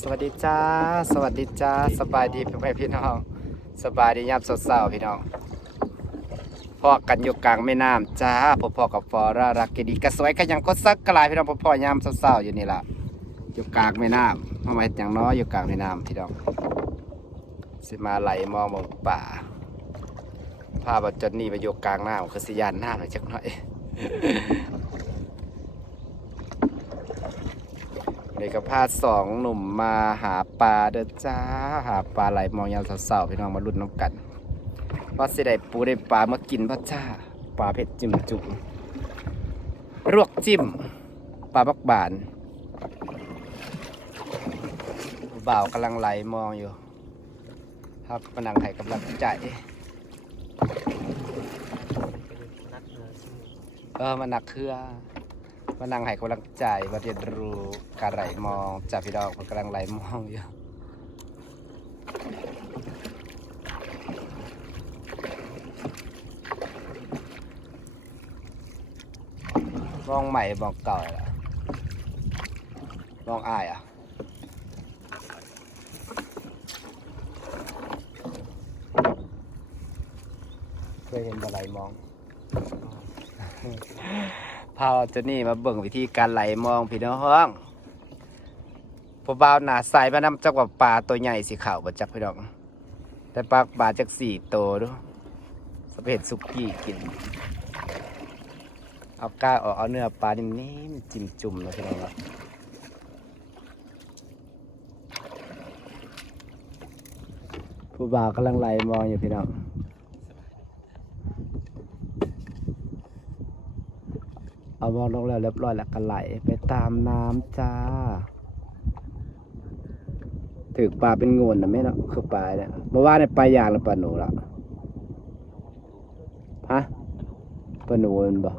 สวัสดีจ้า สวัสดีจ้า สบายดีพ่อแม่พี่น้อง สบายดียามสดเศร้าพี่น้องพ่อกันอยู่กลางแม่น้ำจ้าพ่อพ่อกับฟอร่ารักกดีกระสวยกันยังก็ซักกลายพี่น้องพ่อพ่อยามสดเศร้าอยู่นี่ล่ะอยู่กลางแม่น้ำมาไว้อย่างน้อยอยู่กลางแม่น้ำพี่น้องสิมาไหลมองมองป่าพาบัจจนี่ไปอยู่กลางน้ำคือสิยานหน้าหน่อยจักหน่อย เลย ก็พาสองหนุ่มมาหาปลาเด้อจ้า หาปลาไหลมองยามสาวๆพี่น้องมาลุ้นน้ำกัน ว่าสิได้ปูได้ปลามากินพ่อจ้าปลาเผ็ดจิ้มจุ่มรวกจิ้มปลาบักบานบ่าวกำลังไหลมองอยู่ ครับมานังให้กำลังใจเออมานักเครือ มานังให้กำลังใจมาเรียนรู้การไหลมองจากพี่ดอกมันกำลังไหลมองอยู่มองใหม่มองเก่าล่ะมองอายอะเคยเห็นปลาไหลมอง พาเจนี่มาเบิ่งวิธีการไหลมองพี่น้องพอบาวหนาใสมานำจักว่าปลาตัวใหญ่สีขาวบ่จักพี่น้อง แต่ปลาปลาจักสี่โตวดูสเพ็ดสุกี้กิน เอาก้าออกเอาเนื้อปลานิ่มๆจิ้มจุ่มนะพี่น้องเนาะผู้บ่าวกำลังไหลมองอยู่พี่น้อง เอาบอลลงแล้วเรียบร้อยแล้วก็ไหลไปตามน้ำจ้าถือปลาเป็นโงนนะไม่เนาะคือปลาเนี่ยเมื่อวานเนี่ยปลายางหรือปลาหนูละฮะปลาหนูมันบอก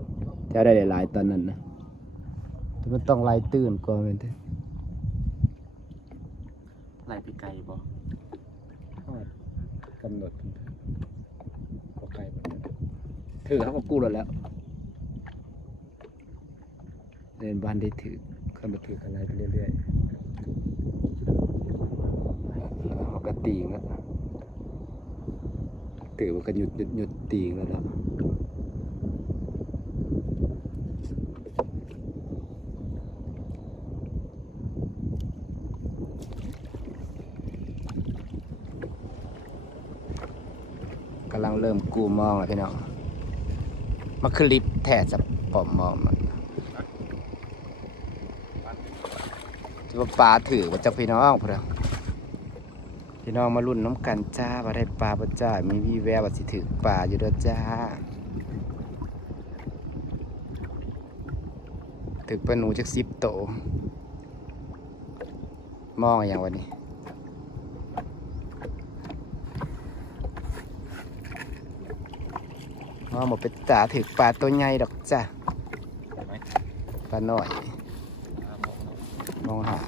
จะได้หลายๆตอนนั้นนะแต่มันต้องไล่ตื่นก่อนเป็นเถอะไหลไปไกลบ่กำหนดก็ไกลถือเขาก็กู้เราแล้วเดินบ้านได้ถือขึ้นมาถืออะไรไปเรื่อยๆมันก็ตีงแล้วถือมันก็หยุดหยุดหยุดตีงแล้วเนาะกำลังเริ่มกูมองแล้วพี่น้องมันคือลิฟต์แท้จะปอมมองมัน ที่ว่าปลาถือว่าจากพี่น้องพอดีพี่น้องมารุ่นน้ำกันจ้าว่าได้ปลาปะจ้ามีวี่แววว่าสิถือปลาอยู่ด้วยจ้าถือปลาหนูจากสิบโตวมองอย่างวันนี้มองหมดเป็นตาถือปลาตัวใหญ่ดอกจ้าเห็นไหมปลาหน่อย มองหา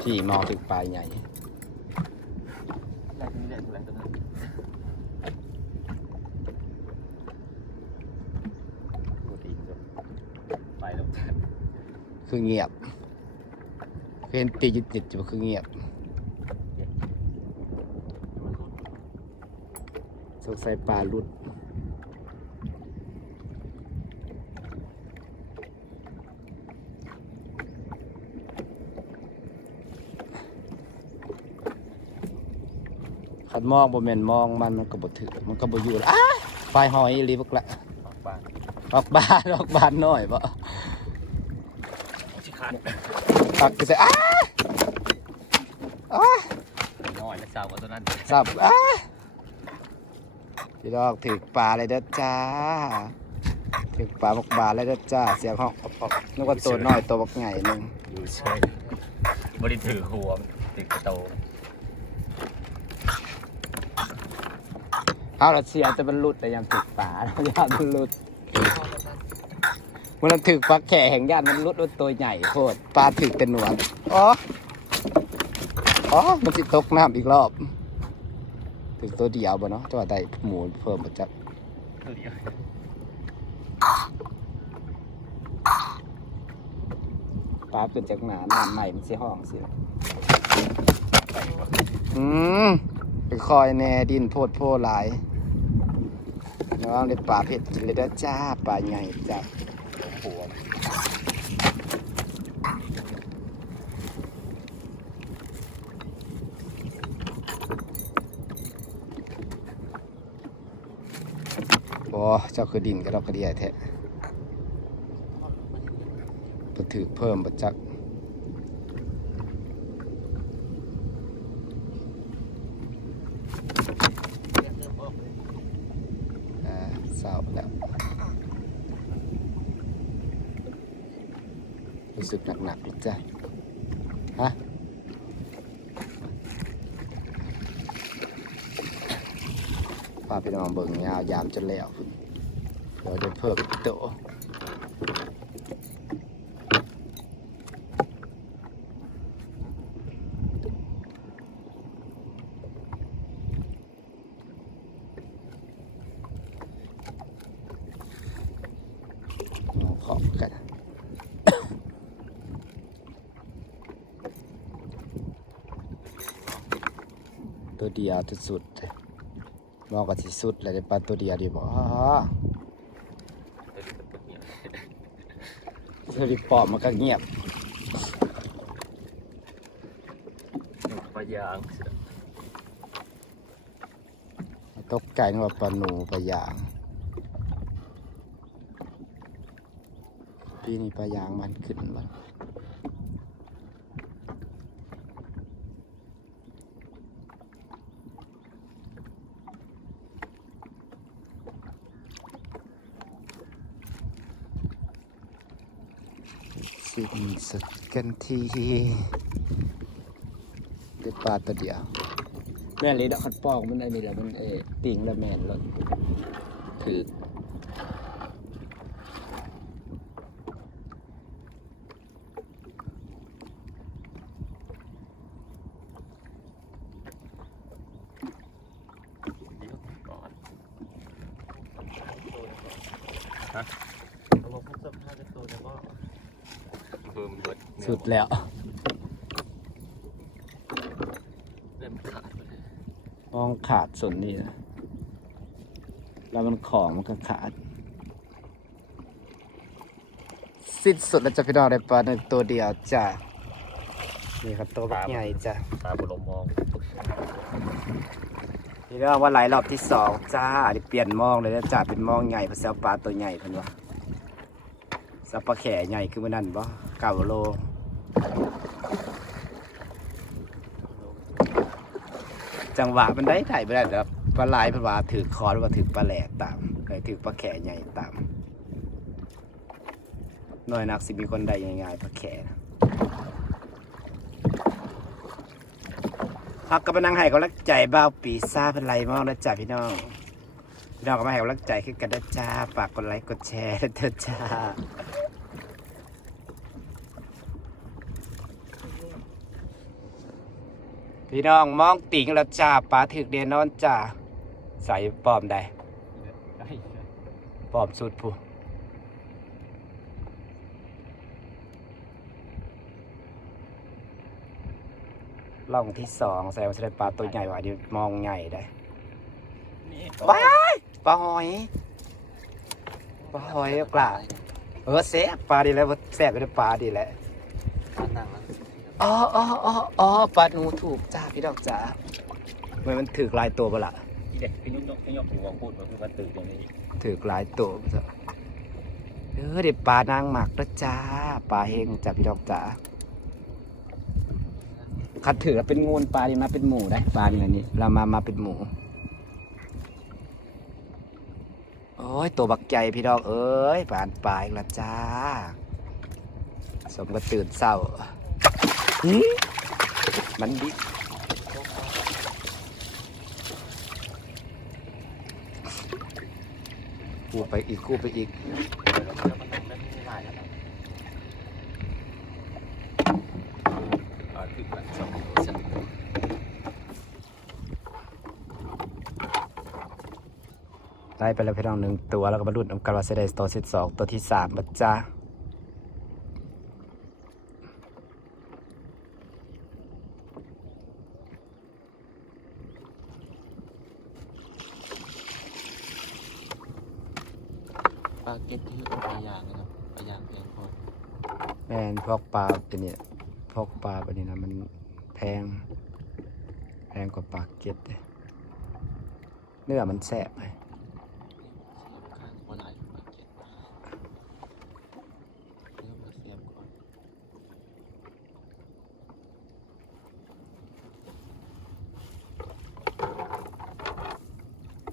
พี่มองถึงปลายใหญ่ไหลตรงนี้ไหลตรงไหลตรงนั้นปกติจะไปแล้วคือเงียบเห็นตีจิตจิตอยู่คือเงียบสงสัยปลาลุด ขัดมองบ่แม่นมองมันมันก็บ่ถือมันก็บ่อยู่ละอ้ายปลายหอยอีหลีบักละออกบ้านออกบานออกบานหน่อยบ่ชิขาดปักก็จะอ้าอ้าน้อยและสาวกว่าตัวนั้นสับอ้าพี่ดอกถือปลาเลยเด้อจ้าถือปลาบักบาเลยเด้อจ้า เสียงห้องอ๊อกๆนึกว่าตัวน้อยตัวบักใหญ่หนึงอยู่เฉยบริถือหัวติดกระโต เอาละเสียจะมันหลุดแต่ยังถือปลาญาติมันหลุดมันถือปลาแข่แห่งญาติมันหลุดว่าตัวใหญ่โคตรปลาถือแต่หนวดอ๋ออ๋อมันสิตกน้ำอีกรอบถือตัวเดียวบ่เนาะจังหวะใดหมูเพิ่มมาจากปลาเกิดจากหนาน้ำใหม่มันสิห้องสิอืม คอยแน่ดินโพดโพหลายระวังได้ปลาเผ็ดกินเลยนะจ้าปลาใหญ่จ้าหัวโอ้เจ้าคือดินก็ดอกกระเดียแท้ตัวถือเพิ่มบัจักอ่าาวแล้วรู้สึกหนักๆหรือจ้ะฮะพาพี่น้องเบิ่งยาวยามจนแล้วเดี๋ยวจะเพิ่มอีกโตะเอาขอบกัน ตัวเดียวที่สุดมองกันที่สุดเลยได้ปลาตัวเดียวดีบ่ตัวนี้เป็นตัวเงียบเธอดีปอบมันก็เงียบปลายางตกใจนึกว่าปลาหนูปลายางปีนี้ปลายางมันขึ้นมัน สิ้นสุดกันทีได้ปลาตัวเดียวแม่เลยดอกคัดปอกมันไอ้นี่แหละมันเอติ่งและแมนแล้วถือเดี๋ สุดแล้วเริ่มขาดไปเลยมองขาดส่วนนี้นะแล้วมันของมันก็ขาด สิ้นสุดแล้วจะพี่น้องได้ปลาในตัวเดียวจ้ะนี่ครับตัวบักใหญ่จ้ะตาบลมมองพี่น้องว่าไหลรอบที่สองจ้าอันนี้เปลี่ยนมองเลยนะจ้าเป็นมองใหญ่เพราะเซลปลาตัวใหญ่เพิ่นว่าสับปลาแข่ใหญ่คือมันนั่นบ่เก้าโล จังหวะมันได้ถ่ายไม่ได้แต่ปลาไหลายเพราว่าถือคอนหรือว่าถือปลาแหลกตามเลยถือปลาแข่ใหญ่ตามหน่อยนักสิมีคนใดง่ายๆปลาแข่นะพักก็ไปนั่งให้กำลังใจบ้าปีซ่าเป็นไรมากนะจ๊ะพี่น้องพี่น้องก็มาให้กำลังใจขึ้นกันนะจ้าฝากกดไลค์กดแชร์ด้วยเถอะจ้า พี่น้องมองติ่งแล้วจ้าปลาถึกเดียนอนจ้าใส่ปลอมได้ได้ปลอมสุดผู้ล่องที่สองแซวจะได้ปลาตัวใหญ่กว่าอันนี้มองใหญ่ได้นี่ว้ายปลาหอยปลาหอยกล้าเออแซ่บปลาดีแล้วแซ่บก็ได้ปลาดีแหละนั่งแล้ว อ๋ออ๋ออ๋ออ๋อปลาหนูถูกจ้าพี่ดอกจ้าเหมือนมันถือกลายตัวปะล่ะที่เด็กพี่นุ่มพี่ยกหัวพูดมันคือมันตื่นตรงนี้ถือกลายตัวปะจ้ะเออเด็ปลานางหมักแล้วจ้าปลาเฮงจ้าพี่ดอกจ้าคัดถือแล้วเป็นงูนปลาดีมาเป็นหมูได้ปลานี่อันนี้เรามามาเป็นหมูโอ้ยตัวบักใหญ่พี่ดอกเอ้ยปานปลายละจ้า สมก็ตื่นเศร้าหึ มันดิกูไปอีกกูไปอีกได้ไปแล้วพี่น้องหนึ่งตัวแล้วก็มาลุ้นนำกันว่าจะได้ตัวที่สองตัวที่สามบัจ้า ย่างนะครับปลาย่างแพงกว่า แม่นพอกปลาเป็นนี่พอกปลาเป็นนี่นะมันแพง แพงกว่าปลาเก็ดเด้เนื้อมันแสบเลย ข้างหัวไหล่ปลาเก็ตเนื้อมันเสียบก่อน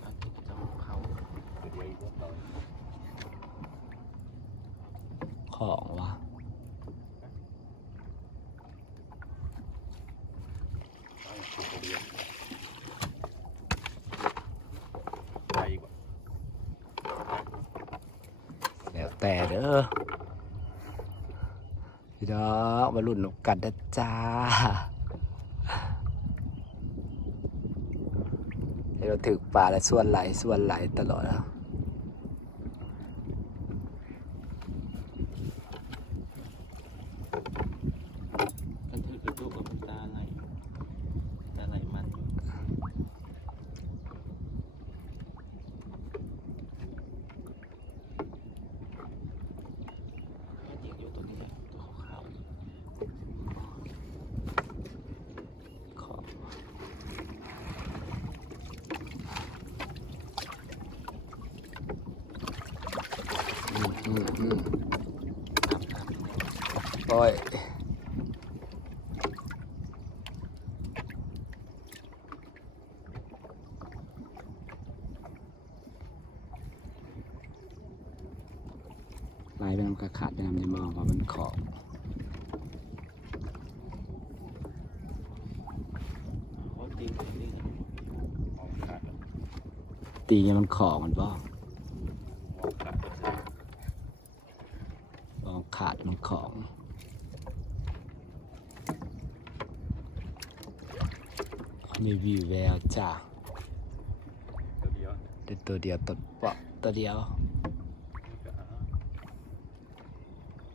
ปลาเก็ตจะมาเขา เดี๋ยวอีกพวกต่อย ของวะ เอาถูกเรียนไปอีกว่า แต่เด้อพี่น้องมาลุ่นนกกันนะจ้าให้เราถึกปลาและส่วนไหลส่วนไหลตลอดแล้ว กันถือกระจุกกับตาไหลตาไหลมันจริงอยู่ตัวนี้ตัวขาว ของอืมอืมอืม โอ้ยลายไปนำกระขาดไปนำในมองว่ามันขอบเขาตีตัวนี้นะเอาขาดแล้วตีเนี่ยมันของมันบ่เอาขาดแล้วลองขาดมันของ มีวิวแววจ้าตัวเดียวเด็ดตัวเดียวตดเปาะตัวเดียวเอา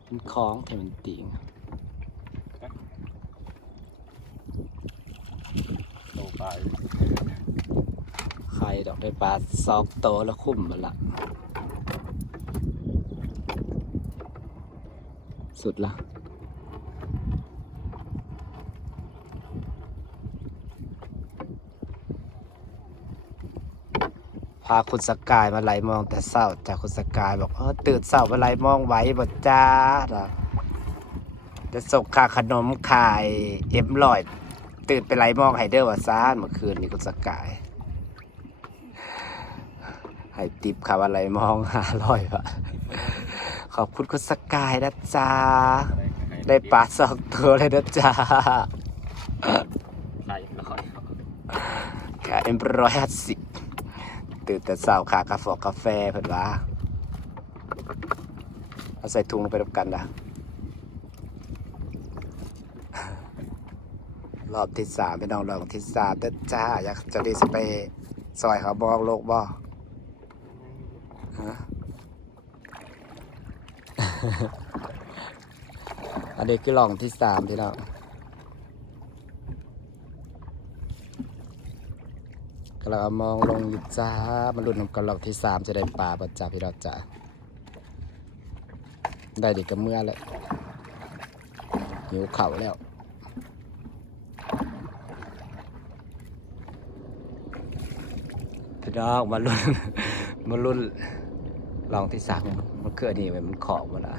มันของที่มันติงโตไปใครดอกได้ปลาซอกโตแล้วคุ้มมันละสุดละาคุณสกายมาไหลมองแต่เศร้าจากคุณสกายบอกเออตื่นเศร้ามาไหลมองไหวบ่จ้าล่ะจะส่งค่าขนมขายเอ็มลอยตื่นไปไหลมองไฮเดอร์ว่าซ่านเมื่อคืนนี้คุณสกายให้ติปค่ะว่าไหลมองห้าร้อยบาทขอบคุณคุณสกายนะจ๊ะอะไรให้ได้ปลาสองตัวเลยนะจ๊ะใส่ร้อยค่ะเอ็มร้อยห้าสิบ ตื่นแต่เช้าค่ะกาแฟกาแฟเพิ่นว่าเอาใส่ถุงลงไปรับกันนะรอบที่สามพี่น้องรอบที่สามเด้อจ้า อยากจะได้สไปซอยเขาบอกโลกบ่ฮะอันนี้คือลองที่สามพี่น้อง กำลังมองลงอยู่จ้ามาลุ้นนำกันลองที่สามจะได้ปลาประจ้าพี่น้องจ้าได้เด็กกับเมื่อแล้วหิวเข่าวแล้วพี่น้องมาลุ้นมาลุ้นลองที่สามมันเคืออันนี้เว้ยมันขอบหมดละ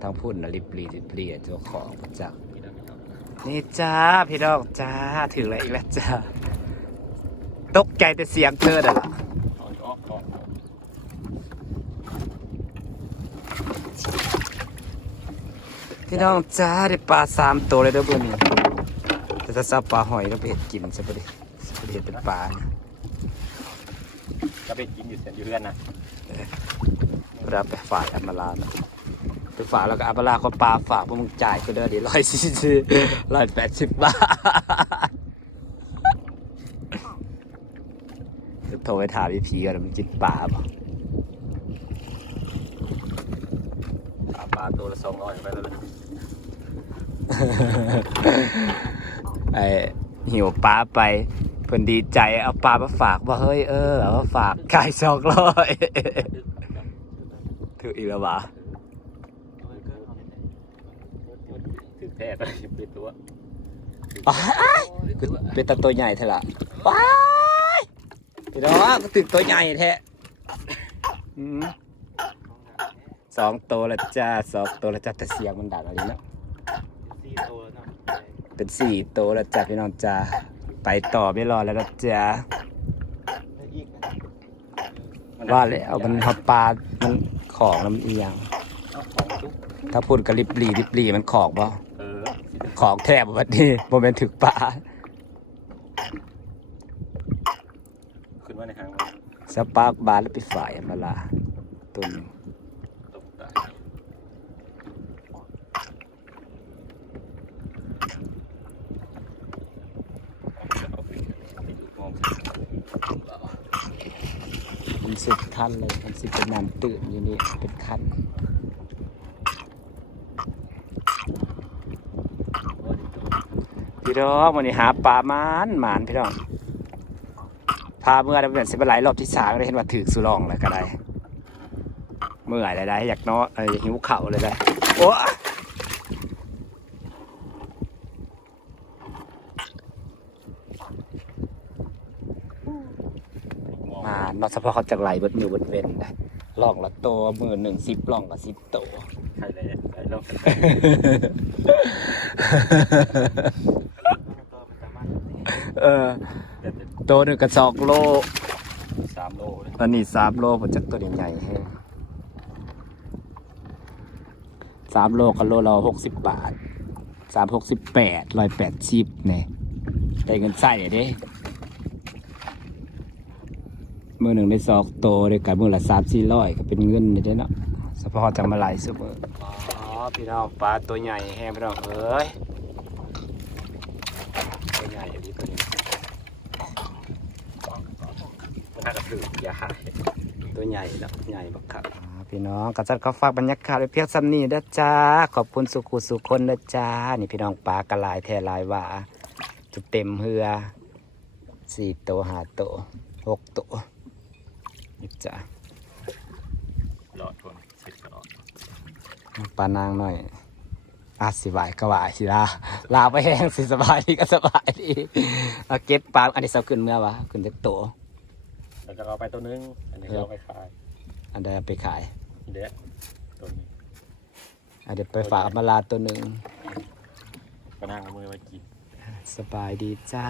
ทางพุ่นนะริบลีริบลีเจ้าของประจักษ์นี่นะพี่น้องนี่จ้าพี่น้องจ้าถึงแล้วอีกแล้วจ้า ตกใจแต่เสียงเธอน่ะล่ะเอาออกออกพี่น้องจ้าได้ปลาสามตัวเลยเด้อเพื่อนนี่แต่ถ้าซับปลาหอยต้องไปเห็ดกินซะพอดีซะพอดีเห็ดเป็นปลาเนี่ยก็ไปกินอยู่เสียอยู่เรือนนะรับไปฝากอัมมาลานะไปฝากแล้วก็อัมมาลาก็ปลาฝากพวกมึงจ่ายก็เด้อดิร้อยสี่สิบร้อยแปดสิบบาทเดี๋ยว โทรไปถามพี่พีกันมันกินปลาเปล่าปลาปลาตัวละสองร้อยไปแล้วนะไอหิวปลาไปเพิ่นดีใจเอาปลามาฝากว่าเฮ้ยเออเอามาฝากขายสองร้อยถืออีกแล้ววะโอ้ยก็เอาแต่ถึงแท้ตอนนี้เป็นตัวอ้ายคือเป็นตาตัวใหญ่เท่าละว้าย พี่น้องก็ถึงตัวใหญ่แท้อืมสองตัวละจ้าสองตัวละจ้าแต่เสียงมันดังอะไรเนาะสี่ตัวเนาะเป็นสี่ตัวละจ้าพี่น้องจ้าไปต่อไม่รอแล้วนะจ้าแล้วอีกอันว่าแล้วมันหอปลามันของลำเอียงเอาของทุกถ้าพูดกับลิบลีลิบลีมันของบ่เออของแทบวันนี้โมเมนถึกปลา ขึ้นมาในทางสปาร์กบาร์แล้วไปฝ่ายมาลาตุนตกตายเปไปดูมองมันสุดคันเลยมันสิเป็นน้ำตื่นอยู่นี่เป็นคันพี่น้องวันนี้หาปลามานหมานพี่น้อง พาเมื่อได้เป็นสิบหลายรอบที่สามได้เห็นว่าถือสุรองแล้วก็ได้ เมื่อยได้ได้อยากเนาะเอ้ยหิวเข่าวเลยได้โอ้มองมาเนาะเฉพาะเขาจากไหลเบิดมือเบิดเว้นได้ล่องละตัวมือหนึ่งสิบล่องกับสิบตัวใครเลยใครลงตัวมันสามารถเออแต่เป็นตัวหนึ่งกระสองโลสามโลเลยตอนนี้สามโลผมจากตัวใหญ่ๆแห้งสามโลกับโลละหกสิบบาทสามหกสิบแปดร้อยแปดชิปเนี่ยได้เงินใส่เด้มือหนึ่งได้สองโตวด้วยกันมือละสามสี่ร้อยก็เป็นเงินนี่เด้เนาะเฉพาะจะมาไหลายซุปเปอร์อ๋อพี่น้องปลาตัวใหญ่แห้งพี่น้องเอ้ยตัวใหญ่อันนี้ตัวนี้ มันน่ากระถือยาหายตัวใหญ่แล้วใหญ่บักครับพี่น้องกระจัดก็ฝากบรรยากาศไว้เพียงซ้ำนี้นะจ้าขอบคุณสุขุสุขคนนะจ้านี่พี่น้องปลากระลายแท่ลายหว่าจะเต็มเหือสี่ตัวห้าตัวหกตัวนี่จ้าหลอดคนเช็ดตลอดปลานางหน่อยอาสิบายก็วายสิลาลาไปแห้งสิสบายดีก็สบายดีเอาเก็บปลาอันนี้เสาขึ้นเมื่อวะขึ้นเด็กตัว เราจะเอาไปตัวนึง อันนี้เราไปขาย อันใดเอาไปขายเด็ดตัวนี้อันเดี๋ยวไปฝากมาลาตัวหนึ่งก็นั่งเอามือไว้กิน สบายดีจ้า